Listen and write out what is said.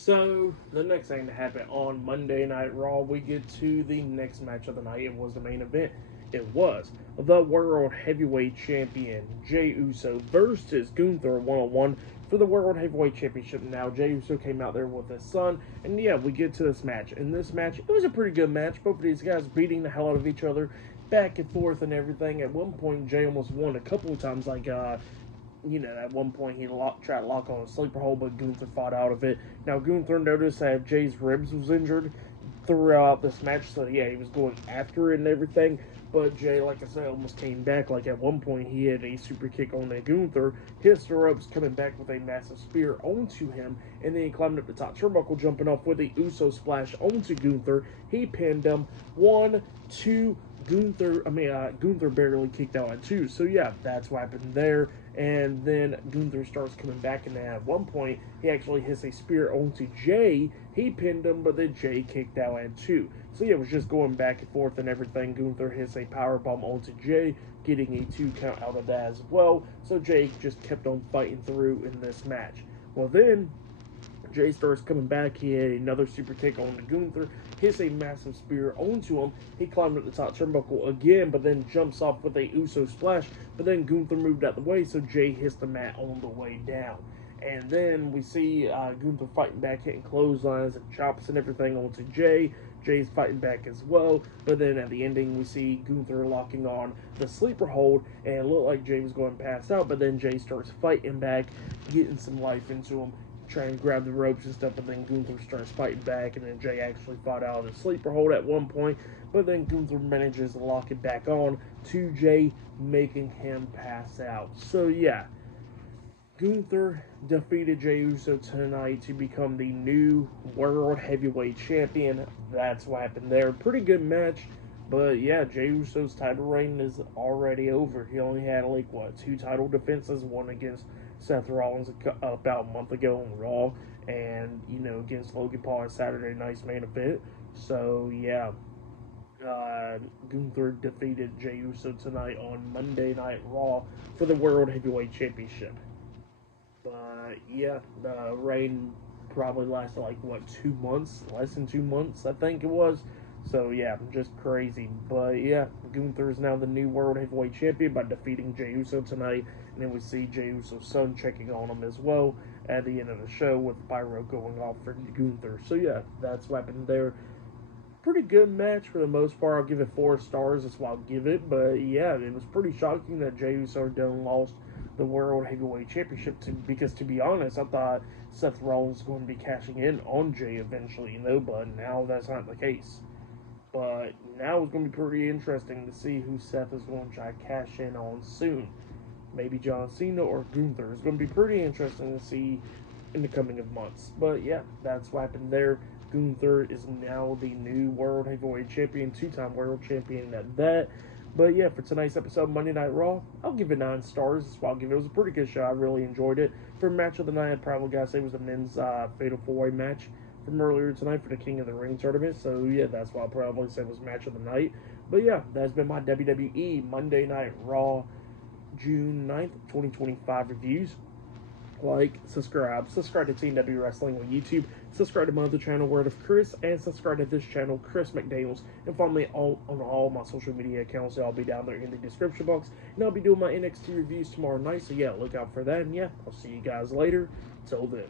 So, the next thing to happen on Monday Night Raw, we get to the next match of the night. It was the main event. It was the World Heavyweight Champion, Jey Uso, versus Gunther 1-on-1 for the World Heavyweight Championship. Now, Jey Uso came out there with his son, and yeah, we get to this match. In this match, it was a pretty good match. Both of these guys beating the hell out of each other, back and forth and everything. At one point, Jey almost won a couple of times, at one point he tried to lock on a sleeper hold, but Gunther fought out of it. Now, Gunther noticed that Jay's ribs was injured throughout this match, so yeah, he was going after it and everything. But Jey, like I said, almost came back. Like at one point, he had a super kick on the Gunther, hits the ropes, coming back with a massive spear onto him, and then he climbed up the top turnbuckle, jumping off with a Uso splash onto Gunther. He pinned him. 1, 2. Gunther barely kicked out at 2. So yeah, that's what happened there. And then Gunther starts coming back, and then at one point he actually hits a spear onto Jey. He pinned him, but then Jey kicked out at 2. So yeah, it was just going back and forth and everything. Gunther hits a powerbomb onto Jey, getting a 2 count out of that as well. So Jey just kept on fighting through in this match. Well, then Jey starts coming back. He had another super kick on the Gunther, hits a massive spear onto him. He climbed up the top turnbuckle again, but then jumps off with a Uso splash. But then Gunther moved out the way, so Jey hits the mat on the way down. And then we see Gunther fighting back, hitting clotheslines and chops and everything onto Jey. Jey's fighting back as well. But then at the ending, we see Gunther locking on the sleeper hold, and it looked like Jey was going to pass out. But then Jey starts fighting back, getting some life into him, trying to grab the ropes and stuff, but then Gunther starts fighting back, and then Jey actually fought out of the sleeper hold at one point, but then Gunther manages to lock it back on to Jey, making him pass out. So yeah, Gunther defeated Jey Uso tonight to become the new World Heavyweight Champion. That's what happened there. Pretty good match. But yeah, Jey Uso's title reign is already over. He only had 2 title defenses, one against Seth Rollins about a month ago on Raw, and against Logan Paul on Saturday night's main event. So yeah, Gunther defeated Jey Uso tonight on Monday Night Raw for the World Heavyweight Championship. But yeah, the reign probably lasted 2 months, less than 2 months, I think it was. So yeah, just crazy. But yeah, Gunther is now the new World Heavyweight Champion by defeating Jey Uso tonight. And then we see Jey Uso's son checking on him as well at the end of the show with pyro going off for Gunther. So yeah, that's what happened there. Pretty good match for the most part. I'll give it 4 stars. That's what I'll give it. But yeah, it was pretty shocking that Jey Uso done lost the World Heavyweight Championship because to be honest, I thought Seth Rollins was going to be cashing in on Jey eventually, but now that's not the case. But now it's going to be pretty interesting to see who Seth is going to try to cash in on soon. Maybe John Cena or Gunther. It's going to be pretty interesting to see in the coming of months. But yeah, that's what happened there. Gunther is now the new World Heavyweight Champion, 2-time World Champion at that. But yeah, for tonight's episode of Monday Night Raw, I'll give it 9 stars. That's what I'll give it. It was a pretty good show. I really enjoyed it. For match of the night, I'd probably gotta say it was the men's Fatal 4-Way match from earlier tonight for the King of the Ring tournament. So yeah, that's what I'll probably say was match of the night. But yeah, that's been my WWE Monday Night Raw June 9th, 2025 reviews. Subscribe to Team W Wrestling on YouTube, subscribe to my other channel, Word of Chris, and subscribe to this channel, Chris McDaniels, and follow me on all my social media accounts. I'll be down there in the description box, and I'll be doing my NXT reviews tomorrow night, so yeah, look out for that, and yeah, I'll see you guys later. Till then.